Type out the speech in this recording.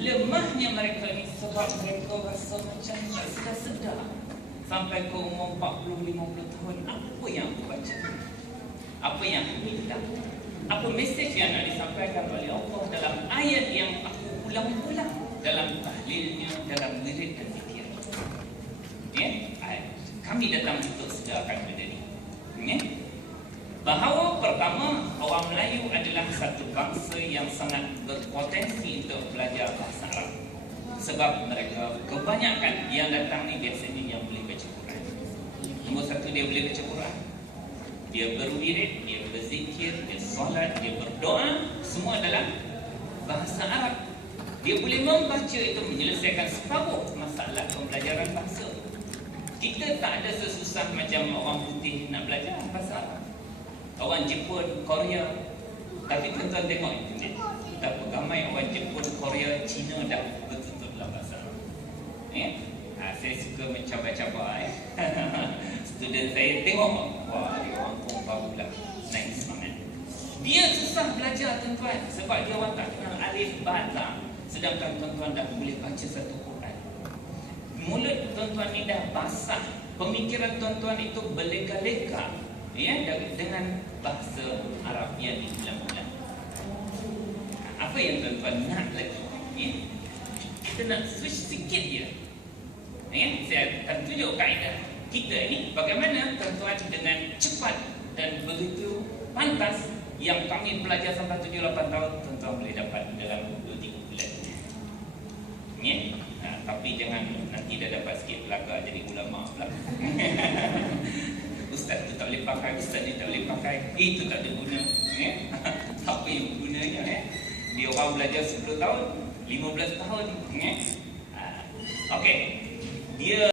lemahnya mereka ni sebab mereka rasa macam tak sedar-sedar sampai ke umur 40-50 tahun apa yang aku baca? Apa yang aku minta? Apa mesej yang nak disampaikan oleh Allah dalam ayat yang aku ulang-ulang dalam tahlilnya dalam wirid dan zikir? Ya? Kami datang untuk sedarkan benda ni. Ya? Bahawa pertama yang sangat berpotensi untuk belajar bahasa Arab. Sebab mereka kebanyakan yang datang ni biasanya yang boleh baca Quran. Nombor satu dia boleh baca Quran. Dia berwirid, dia berzikir, dia solat, dia berdoa semua dalam bahasa Arab. Dia boleh membaca itu menyelesaikan separuh masalah pembelajaran bahasa. Kita tak ada sesusah macam orang putih nak belajar bahasa Arab. Orang Jepun, Korea tapi tuan-tuan tengok internet betapa ramai orang Jepun, Korea, Cina dah betul-betul dalam bahasa eh? ha, saya suka mencabar-cabar eh? student saya tengok wah dia orang pun baru lah naik semangat dia susah belajar tuan-tuan sebab dia orang tak kenal alif bata sedangkan tuan-tuan dah boleh baca satu Quran mulut tuan-tuan ni dah basah pemikiran tuan-tuan itu berlega-lega ya dengan bahasa Arab yang diulang-ulang. Yang tuan-tuan nak lagi? Ya? Kita nak switch sikit je. Ya? Saya akan tunjuk kaedah kita ini bagaimana tuan-tuan dengan cepat dan begitu pantas yang kami belajar sampai 7-8 tahun tuan-tuan boleh dapat dalam 2-3 bulan. Ya? Nah, tapi jangan nanti dah dapat sikit belakang jadi ulama pula. Ustaz tu tak boleh pakai, Ustaz ni tak boleh pakai Itu tak ada guna eh? Apa yang Orang belajar 10 tahun 15 tahun eh? Ah, okey Dia